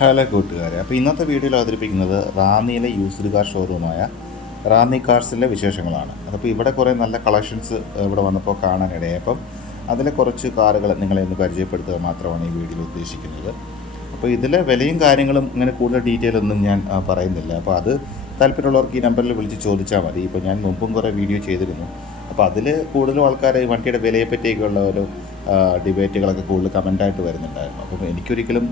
Hello കൂട്ടുകാരെ. അപ്പോൾ ഇന്നത്തെ വീഡിയോയിൽ അവതരിപ്പിക്കുന്നത് റാന്നിയിലെ യൂസ്ഡ് കാർ ഷോറൂമായ റാന്നി കാർസിലെ വിശേഷങ്ങളാണ്. അപ്പോൾ ഇവിടെ കുറേ നല്ല കളക്ഷൻസ് ഇവിടെ വന്നപ്പോൾ കാണാനിടയായി. അപ്പം അതിലെ കുറച്ച് കാറുകൾ നിങ്ങളെ ഒന്ന് പരിചയപ്പെടുത്തുക മാത്രമാണ് ഈ വീഡിയോയിൽ ഉദ്ദേശിക്കുന്നത്. അപ്പോൾ ഇതിലെ വിലയും കാര്യങ്ങളും ഇങ്ങനെ കൂടുതൽ ഡീറ്റെയിൽ ഒന്നും ഞാൻ പറയുന്നില്ല. അപ്പോൾ അത് താല്പര്യമുള്ളവർക്ക് ഈ നമ്പറിൽ വിളിച്ച് ചോദിച്ചാൽ മതി. ഇപ്പോൾ ഞാൻ മുമ്പും കുറേ വീഡിയോ ചെയ്തിരുന്നു. അപ്പോൾ അതിൽ കൂടുതലും ആൾക്കാർ ഈ വണ്ടിയുടെ വിലയെപ്പറ്റിയൊക്കെയുള്ള ഒരു ഡിബേറ്റുകളൊക്കെ കൂടുതൽ കമന്റായിട്ട് വരുന്നുണ്ടായിരുന്നു. അപ്പം എനിക്കൊരിക്കലും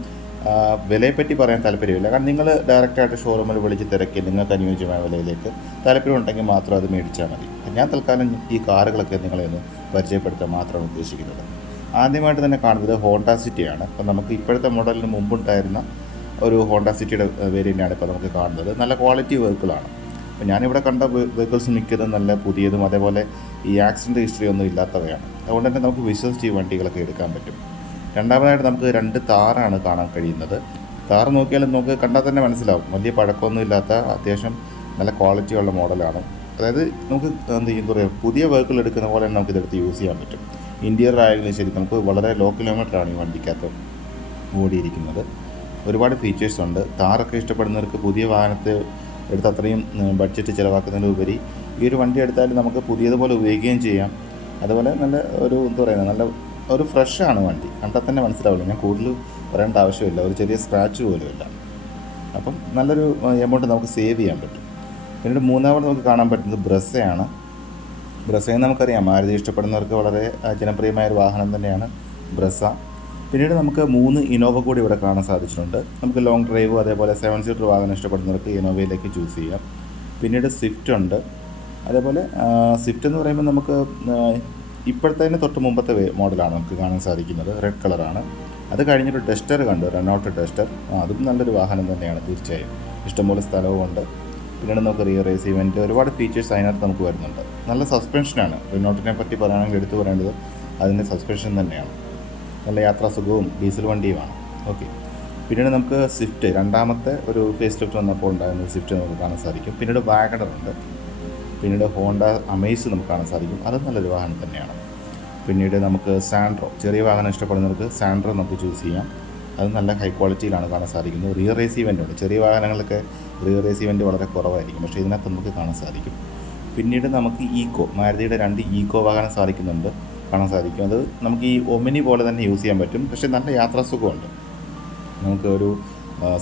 വിലയെപ്പറ്റി പറയാൻ താല്പര്യമില്ല. കാരണം നിങ്ങൾ ഡയറക്റ്റായിട്ട് ഷോറൂമിൽ വിളിച്ച് തിരക്കി നിങ്ങൾക്ക് അനുയോജ്യമായ വിലയിലേക്ക് താല്പര്യമുണ്ടെങ്കിൽ മാത്രം അത് മേടിച്ചാൽ മതി. ഞാൻ തൽക്കാലം ഈ കാറുകളൊക്കെ നിങ്ങളെ ഒന്ന് പരിചയപ്പെടുത്താൻ മാത്രമാണ് ഉദ്ദേശിക്കുന്നത്. ആദ്യമായിട്ട് തന്നെ കാണുന്നത് ഹോണ്ട സിറ്റിയാണ്. അപ്പോൾ നമുക്ക് ഇപ്പോഴത്തെ മോഡലിന് മുമ്പുണ്ടായിരുന്ന ഒരു ഹോണ്ട സിറ്റിയുടെ വേരിയന്റാണ് ഇപ്പോൾ നമുക്ക് കാണുന്നത്. നല്ല ക്വാളിറ്റി വെഹിക്കിളാണ് അപ്പോൾ ഞാനിവിടെ കണ്ട വെഹിക്കിൾസ് മിക്കതും നല്ല പുതിയതും അതേപോലെ ഈ ആക്സിഡന്റ് ഹിസ്റ്ററി ഒന്നും ഇല്ലാത്തവയാണ്. അതുകൊണ്ട് തന്നെ നമുക്ക് വിശ്വസിച്ച് ഈ വണ്ടികളൊക്കെ എടുക്കാൻ പറ്റും. രണ്ടാമതായിട്ട് നമുക്ക് രണ്ട് താറാണ് കാണാൻ കഴിയുന്നത്. താറ് നോക്കിയാലും നമുക്ക് കണ്ടാൽ തന്നെ മനസ്സിലാവും. വലിയ പഴക്കമൊന്നും ഇല്ലാത്ത അത്യാവശ്യം നല്ല ക്വാളിറ്റിയുള്ള മോഡലാണ്. അതായത് നമുക്ക് എന്ത് ചെയ്യും പറയുക പുതിയ വെഹിക്കിൾ എടുക്കുന്ന പോലെ തന്നെ നമുക്ക് ഇതെടുത്ത് യൂസ് ചെയ്യാൻ പറ്റും. ഇന്റീരിയർ ആയാലും ശരി നമുക്ക് വളരെ ലോ കിലോമീറ്ററാണ് ഈ വണ്ടിക്കകത്ത് ഓടിയിരിക്കുന്നത്. ഒരുപാട് ഫീച്ചേഴ്സ് ഉണ്ട്. താറൊക്കെ ഇഷ്ടപ്പെടുന്നവർക്ക് പുതിയ വാഹനത്തെ എടുത്ത് അത്രയും ബഡ്ജറ്റ് ചിലവാക്കുന്നതിനുപരി ഈ ഒരു വണ്ടി എടുത്താൽ നമുക്ക് പുതിയതുപോലെ ഉപയോഗിക്കുകയും ചെയ്യാം. അതുപോലെ നല്ല ഒരു എന്താ പറയുക നല്ല ഒരു ഫ്രഷാണ് വണ്ടി. കണ്ടാൽ തന്നെ മനസ്സിലാവില്ല ഞാൻ കൂടുതൽ പറയേണ്ട ആവശ്യമില്ല. ഒരു ചെറിയ സ്ക്രാച്ച് പോലും ഇല്ല. അപ്പം നല്ലൊരു എമൗണ്ട് നമുക്ക് സേവ് ചെയ്യാൻ പറ്റും. പിന്നീട് മൂന്നാമത് നമുക്ക് കാണാൻ പറ്റുന്നത് ബ്രസ്സയാണ് ബ്രസ്സയെ നമുക്കറിയാം. മാരുതി ഇഷ്ടപ്പെടുന്നവർക്ക് വളരെ ജനപ്രിയമായ ഒരു വാഹനം തന്നെയാണ് ബ്രസ്സ പിന്നീട് നമുക്ക് മൂന്ന് ഇനോവ കൂടി ഇവിടെ കാണാൻ സാധിച്ചിട്ടുണ്ട്. നമുക്ക് ലോങ് ഡ്രൈവ് അതേപോലെ സെവൻ സീറ്റർ വാഹനം ഇഷ്ടപ്പെടുന്നവർക്ക് ഇനോവയിലേക്ക് ചൂസ് ചെയ്യാം. പിന്നീട് സ്വിഫ്റ്റ് ഉണ്ട്. അതേപോലെ സ്വിഫ്റ്റ് എന്ന് പറയുമ്പോൾ നമുക്ക് തന്നെ തൊട്ട് മുമ്പത്തെ മോഡലാണ് നമുക്ക് കാണാൻ സാധിക്കുന്നത്. റെഡ് കളറാണ് അത് കഴിഞ്ഞൊരു ഡസ്റ്റർ കണ്ടു. റെനോട്ട് ഡസ്റ്റർ അതും നല്ലൊരു വാഹനം തന്നെയാണ് തീർച്ചയായും. ഇഷ്ടംപോലെ സ്ഥലവും ഉണ്ട്. പിന്നീട് നമുക്ക് റിയർ റേസ് ഇവന്റ് ഒരുപാട് ഫീച്ചേഴ്സ് അതിനകത്ത് നമുക്ക് വരുന്നുണ്ട്. നല്ല സസ്പെൻഷനാണ് റിനോട്ടിനെ പറ്റി പറയുകയാണെങ്കിൽ എടുത്തു പറയേണ്ടത് അതിന്റെ സസ്പെൻഷൻ തന്നെയാണ്. നല്ല യാത്രാസുഖവും ഡീസൽ വണ്ടിയുമാണ്. ഓക്കെ പിന്നീട് നമുക്ക് സ്വിഫ്റ്റ് രണ്ടാമത്തെ ഒരു ഫേസ് ലിഫ്റ്റ് വന്നപ്പോൾ ഉണ്ടായിരുന്ന സ്വിഫ്റ്റ് നമുക്ക് കാണാൻ സാധിക്കും. പിന്നീട് വാഗണർ ഉണ്ട്. പിന്നീട് ഹോണ്ട അമേസ് നമുക്ക് കാണാൻ സാധിക്കും. അത് നല്ലൊരു വാഹനം തന്നെയാണ്. പിന്നീട് നമുക്ക് സാൻഡ്രോ ചെറിയ വാഹനം ഇഷ്ടപ്പെടുന്നവർക്ക് സാൻഡ്രോ നമുക്ക് ചൂസ് ചെയ്യാം. അത് നല്ല ഹൈ ക്വാളിറ്റിയിലാണ് കാണാൻ സാധിക്കുന്നത്. റിയർ റേസ് ഇവന്റ് ഉണ്ട്. ചെറിയ വാഹനങ്ങൾക്ക് റിയർ റേസ് ഇവന്റ് വളരെ കുറവായിരിക്കും. പക്ഷേ ഇതിനകത്ത് നമുക്ക് കാണാൻ സാധിക്കും. പിന്നീട് നമുക്ക് ഈക്കോ മാരുതിയുടെ രണ്ട് ഈക്കോ വാഹനം സാധിക്കുന്നുണ്ട്. കാണാൻ സാധിക്കും. അത് നമുക്ക് ഈ ഒമിനി പോലെ തന്നെ യൂസ് ചെയ്യാൻ പറ്റും. പക്ഷേ നല്ല യാത്രാസുഖമുണ്ട് നമുക്ക് ഒരു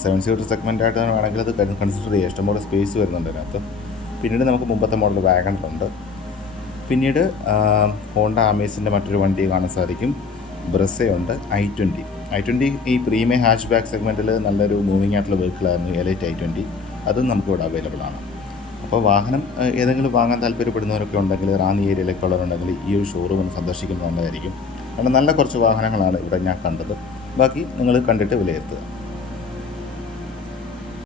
സെവൻ സീറ്റർ സെഗ്മെന്റ് ആയിട്ട് വേണമെങ്കിൽ അത് കൺസിഡർ ചെയ്യാം. ഇഷ്ടംപോലെ സ്പേസ് വരുന്നുണ്ട് അതിനകത്ത്. പിന്നീട് നമുക്ക് മുമ്പത്തെ മോഡൽ വാഗൺ ഉണ്ട് പിന്നീട് ഹോണ്ട ആമേസിന്റെ മറ്റൊരു വണ്ടി കാണാൻ സാധിക്കും. ബ്രസ്സയുണ്ട് ഐ ട്വന്റി ഐ ട്വന്റി ഈ പ്രീമിയം ഹാച്ച് ബാക്ക് സെഗ്മെന്റിൽ നല്ലൊരു മൂവിങ് ആയിട്ടുള്ള വെഹിക്കിളായിരുന്നു എലൈറ്റ് ഐ ട്വന്റി അതും നമുക്കിവിടെ അവൈലബിൾ ആണ്. അപ്പോൾ വാഹനം ഏതെങ്കിലും വാങ്ങാൻ താല്പര്യപ്പെടുന്നവരൊക്കെ ഉണ്ടെങ്കിൽ റാന്നി ഏരിയയിലൊക്കെ ഉള്ളവരുണ്ടെങ്കിൽ ഈ ഒരു ഷോറൂം ഒന്ന് സന്ദർശിക്കുന്നത് നല്ലതായിരിക്കും. കാരണം നല്ല കുറച്ച് വാഹനങ്ങളാണ് ഇവിടെ ഞാൻ കണ്ടത്. ബാക്കി നിങ്ങൾ കണ്ടിട്ട് വിലയിരുത്തുക.